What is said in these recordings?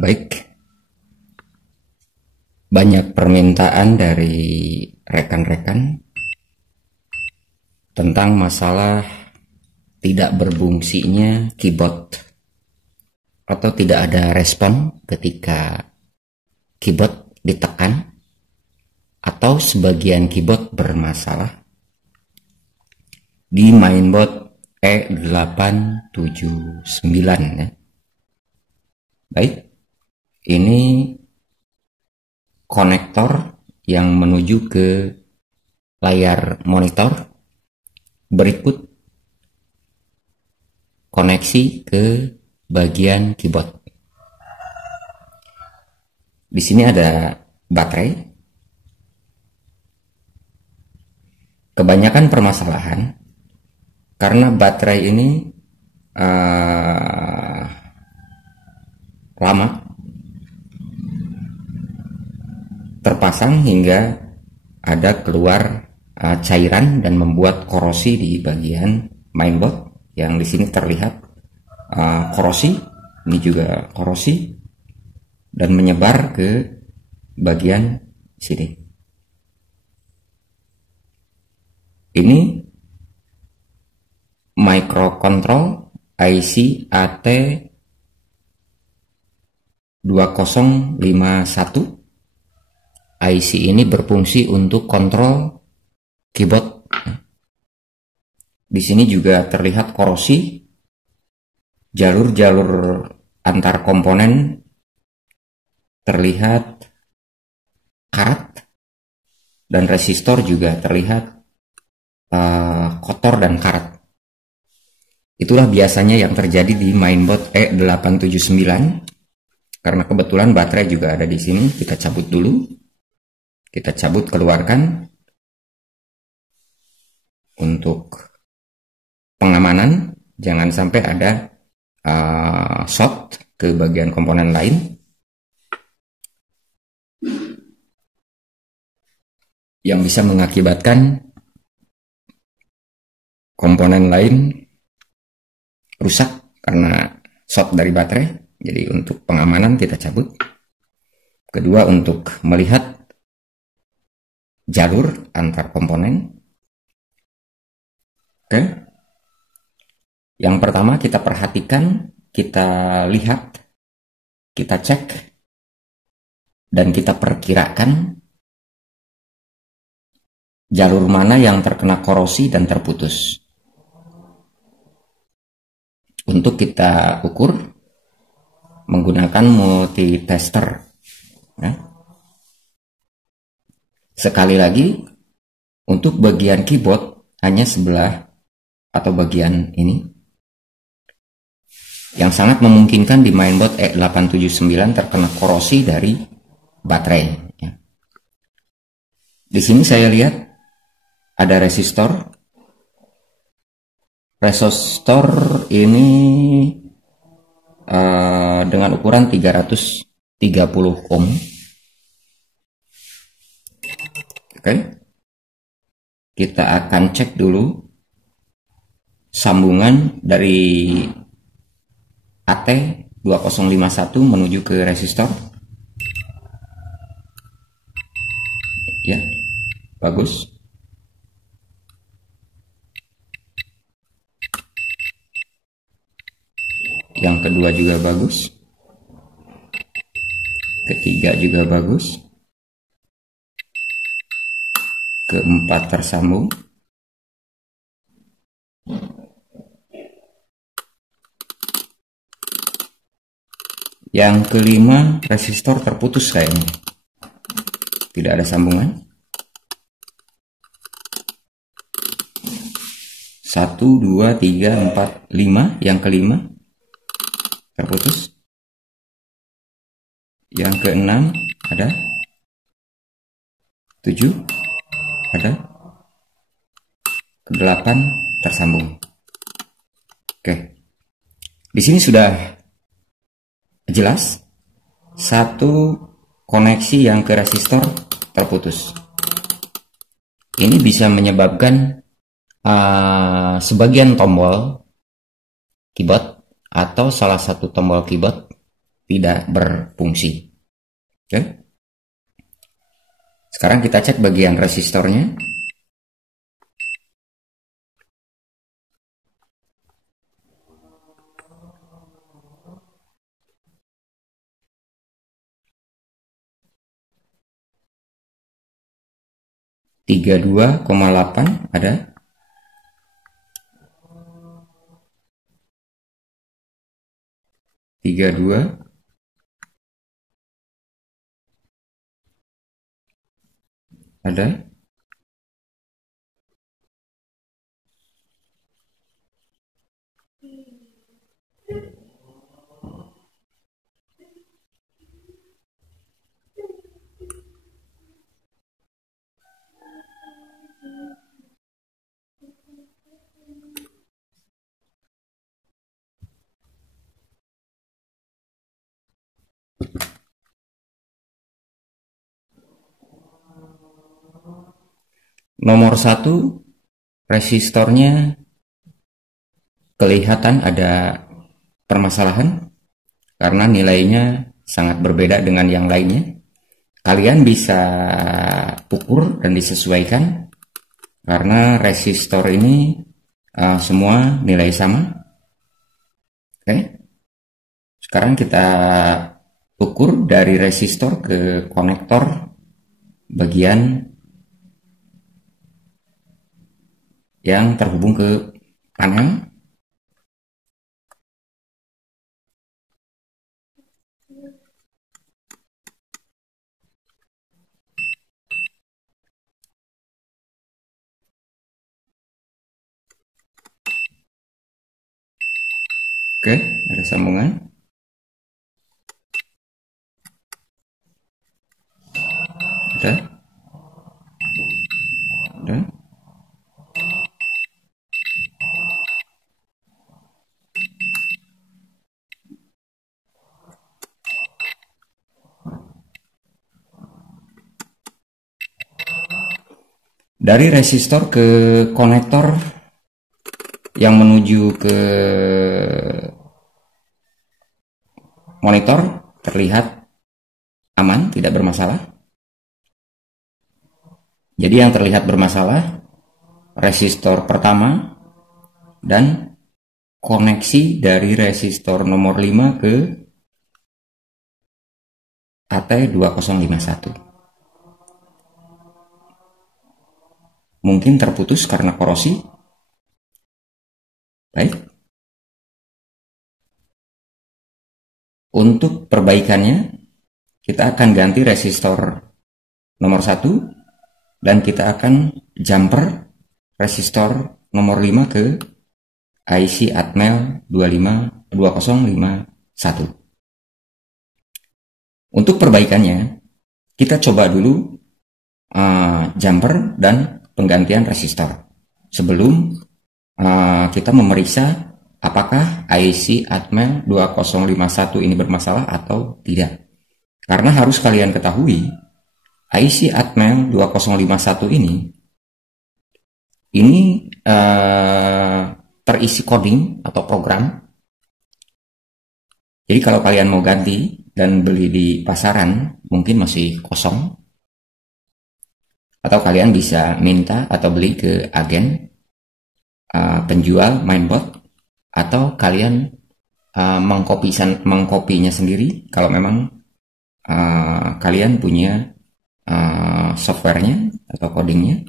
Baik, banyak permintaan dari rekan-rekan tentang masalah tidak berfungsinya keyboard atau tidak ada respon ketika keyboard ditekan atau sebagian keyboard bermasalah di mainboard E879 ya. Baik, ini konektor yang menuju ke layar monitor, berikut koneksi ke bagian keyboard. Di sini ada baterai. Kebanyakan permasalahan karena baterai ini lama terpasang hingga ada keluar cairan dan membuat korosi di bagian mainboard yang di sini terlihat korosi, ini juga korosi dan menyebar ke bagian sini. Ini microcontrol IC AT2051. IC ini berfungsi untuk kontrol keyboard. Di sini juga terlihat korosi, jalur-jalur antar komponen terlihat karat, dan resistor juga terlihat kotor dan karat. Itulah biasanya yang terjadi di mainboard E879. Karena kebetulan baterai juga ada di sini, kita cabut dulu. Kita cabut, keluarkan untuk pengamanan, jangan sampai ada short ke bagian komponen lain. Yang bisa mengakibatkan komponen lain rusak karena short dari baterai. Jadi untuk pengamanan kita cabut. Kedua, untuk melihat jalur antar komponen. Oke. Yang pertama kita perhatikan, kita lihat, kita cek, dan kita perkirakan jalur mana yang terkena korosi dan terputus. Untuk kita ukur menggunakan multitester. Ya. Sekali lagi, untuk bagian keyboard hanya sebelah atau bagian ini, yang sangat memungkinkan di mainboard E879 terkena korosi dari baterai. Ya. Di sini saya lihat ada resistor. Resistor ini dengan ukuran 330 ohm. Oke. Kita akan cek dulu sambungan dari AT2051 menuju ke resistor. Ya, bagus. Yang kedua juga bagus. Ketiga juga bagus. Keempat tersambung. Yang kelima resistor terputus kayaknya. Tidak ada sambungan. 1, 2, 3, 4, 5. Yang kelima terputus. Yang keenam ada. 7 ada. Ke-8 tersambung. Oke. Di sini sudah jelas satu koneksi yang ke resistor terputus. Ini bisa menyebabkan sebagian tombol keyboard atau salah satu tombol keyboard tidak berfungsi. Oke. Sekarang kita cek bagian resistornya. Tiga 32,8 ada. Tiga dua ada. Nomor 1 resistornya kelihatan ada permasalahan karena nilainya sangat berbeda dengan yang lainnya. Kalian bisa ukur dan disesuaikan karena resistor ini semua nilai sama. Oke. Sekarang kita ukur dari resistor ke konektor bagian yang terhubung ke panel. Oke, ada sambungan. Ada. Ada. Dari resistor ke konektor yang menuju ke monitor terlihat aman, tidak bermasalah. Jadi yang terlihat bermasalah resistor pertama dan koneksi dari resistor nomor 5 ke AT2051. Mungkin terputus karena korosi. Baik. Untuk perbaikannya, kita akan ganti resistor nomor 1 dan kita akan jumper resistor nomor 5 ke IC Atmel 2051. Untuk perbaikannya, kita coba dulu jumper dan penggantian resistor sebelum kita memeriksa apakah IC Atmel 2051 ini bermasalah atau tidak. Karena harus kalian ketahui, IC Atmel 2051 ini terisi coding atau program. Jadi kalau kalian mau ganti dan beli di pasaran, mungkin masih kosong. Atau kalian bisa minta atau beli ke agen penjual mainboard, atau kalian mengkopinya sendiri kalau memang kalian punya softwarenya atau codingnya.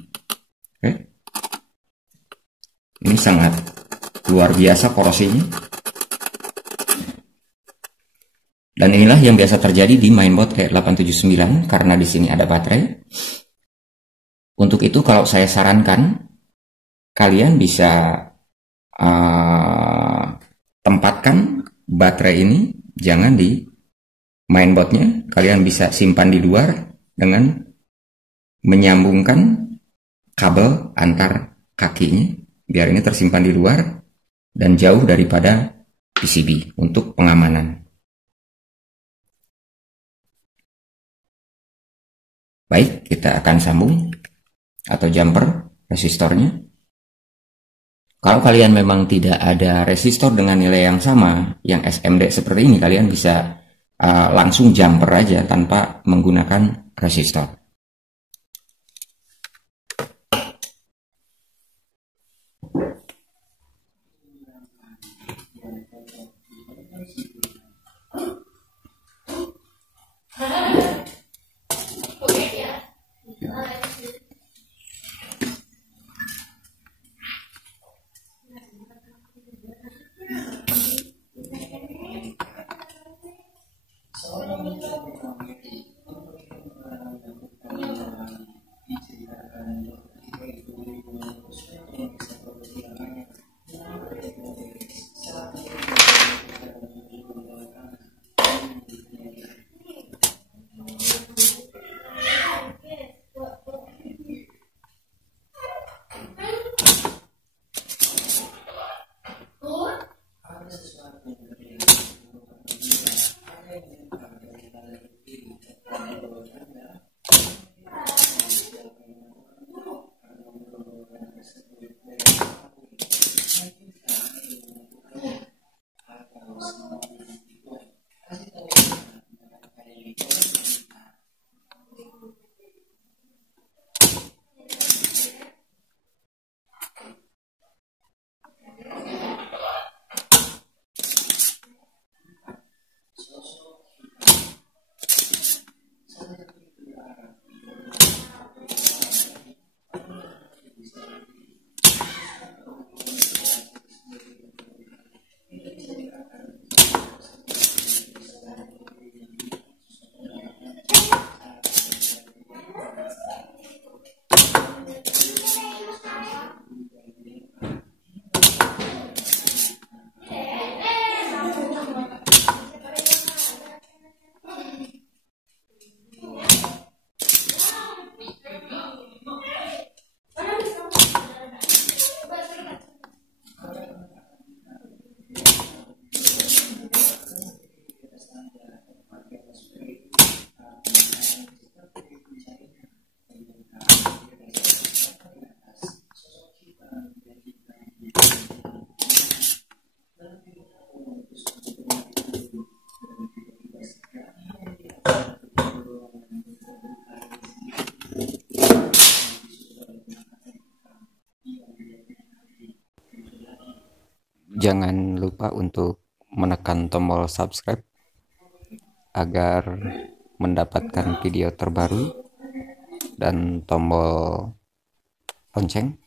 Oke. Ini sangat luar biasa korosinya. Dan inilah yang biasa terjadi di mainboard E879 karena di sini ada baterai. Untuk itu kalau saya sarankan kalian bisa tempatkan baterai ini jangan di mainboardnya, kalian bisa simpan di luar dengan menyambungkan kabel antar kakinya biar ini tersimpan di luar dan jauh daripada PCB untuk pengamanan. Baik, kita akan sambung atau jumper resistornya. Kalau kalian memang tidak ada resistor dengan nilai yang sama, yang SMD seperti ini, kalian bisa langsung jumper aja tanpa menggunakan resistor. Jangan lupa untuk menekan tombol subscribe agar mendapatkan video terbaru dan tombol lonceng.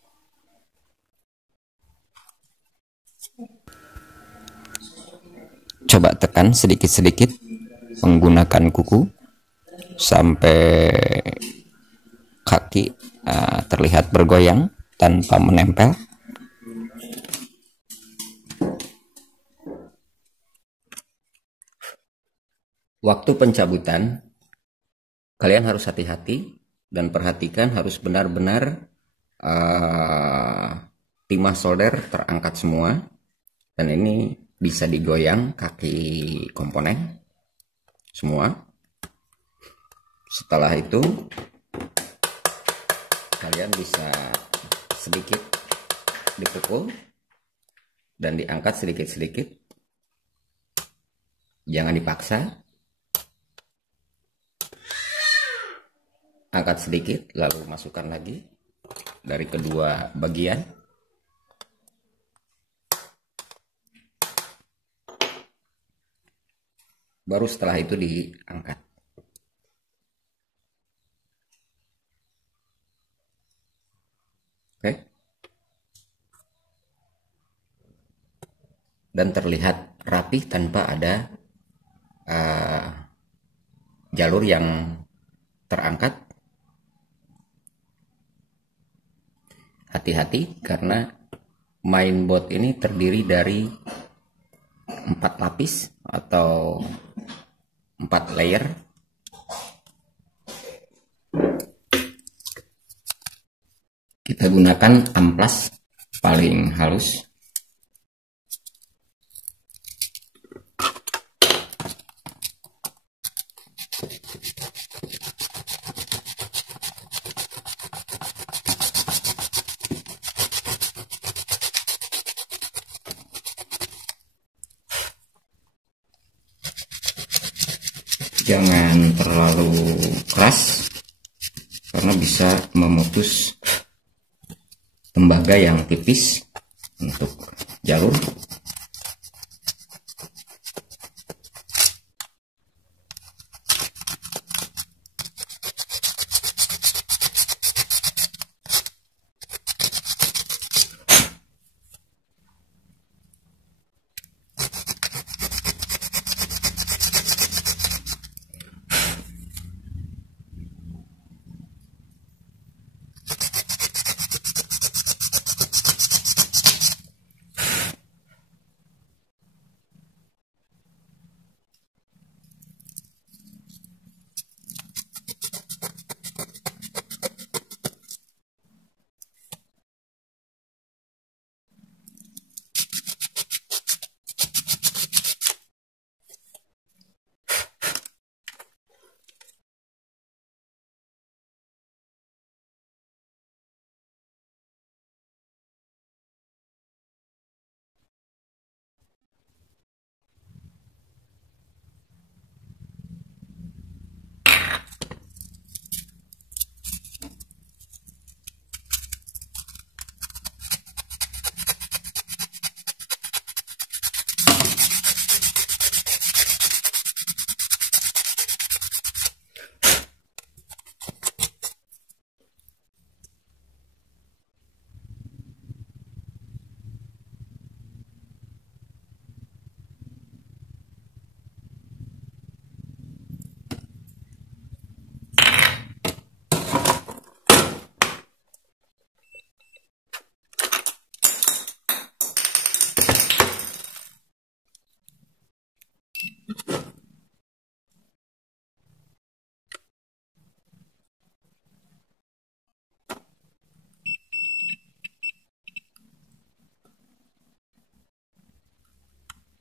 Coba tekan sedikit-sedikit menggunakan kuku sampai kaki terlihat bergoyang tanpa menempel. Waktu pencabutan, kalian harus hati-hati dan perhatikan harus benar-benar timah solder terangkat semua, dan ini bisa digoyang kaki komponen semua. Setelah itu kalian bisa sedikit dipukul dan diangkat sedikit-sedikit, jangan dipaksa. Angkat sedikit lalu masukkan lagi dari kedua bagian. Baru setelah itu diangkat. Oke. Dan terlihat rapi tanpa ada jalur yang terangkat. Hati-hati karena mainboard ini terdiri dari 4 lapis atau 4 layer. Kita gunakan amplas paling halus. jangan terlalu keras karena bisa memutus tembaga yang tipis untuk jalur.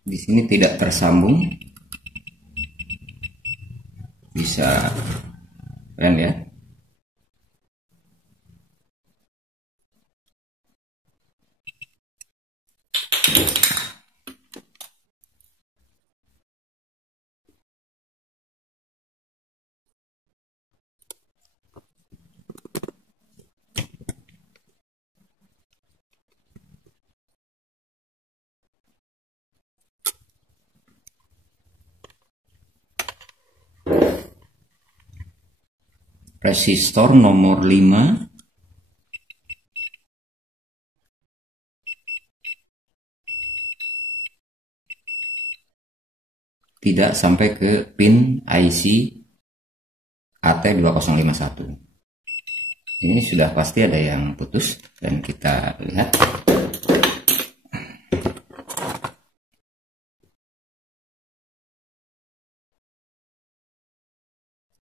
Di sini tidak tersambung, bisa kan ya. Resistor nomor 5 tidak sampai ke pin IC AT2051. Ini sudah pasti ada yang putus dan kita lihat.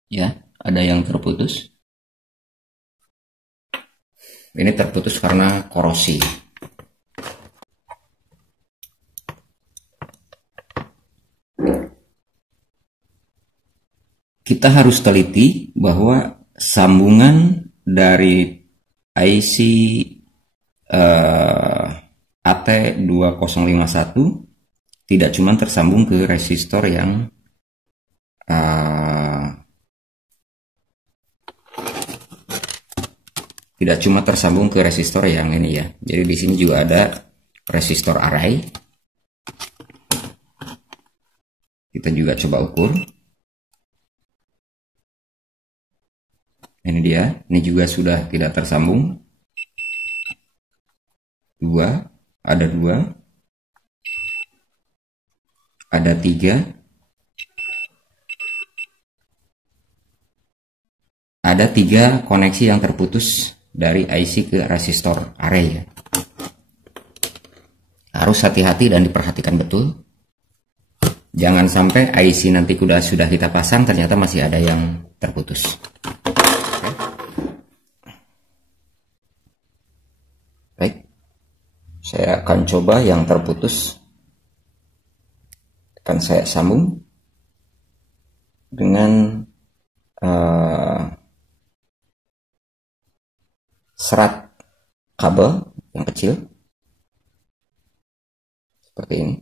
Ya, ada yang terputus. Ini terputus karena korosi. Kita harus teliti bahwa sambungan dari IC AT2051 tidak cuma tersambung ke resistor yang tidak cuma tersambung ke resistor yang ini ya. Jadi di sini juga ada resistor array. Kita juga coba ukur. Ini dia. Ini juga sudah tidak tersambung. 2, ada 2, ada 3, ada 3 koneksi yang terputus dari IC ke resistor array ya. Harus hati-hati dan diperhatikan betul. Jangan sampai IC nanti sudah kita pasang ternyata masih ada yang terputus. Baik, saya akan coba yang terputus. Akan saya sambung dengan serat kabel yang kecil seperti ini.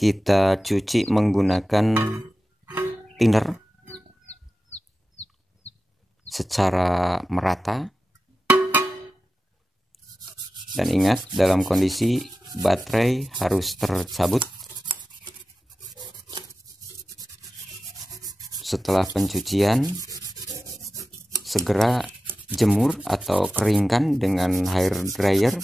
Kita cuci menggunakan thinner secara merata, dan ingat, dalam kondisi baterai harus tercabut. Setelah pencucian, segera jemur atau keringkan dengan hair dryer.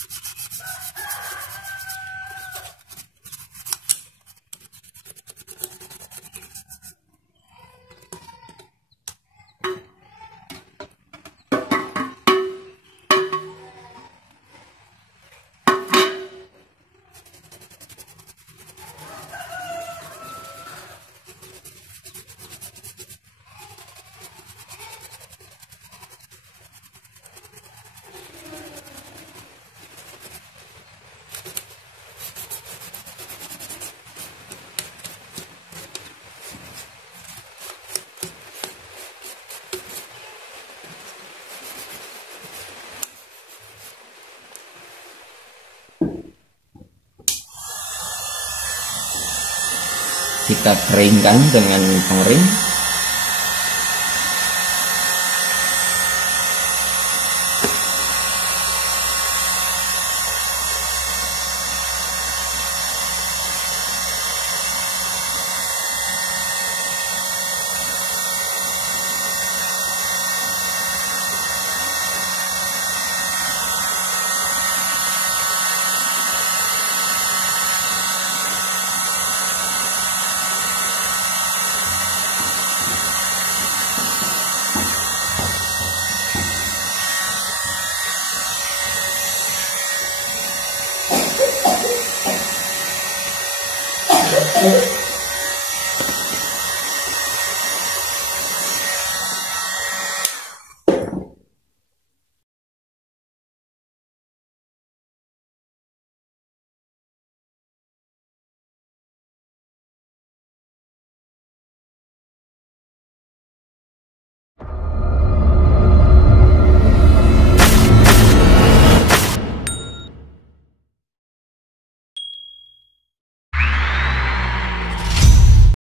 Kita keringkan dengan pengering.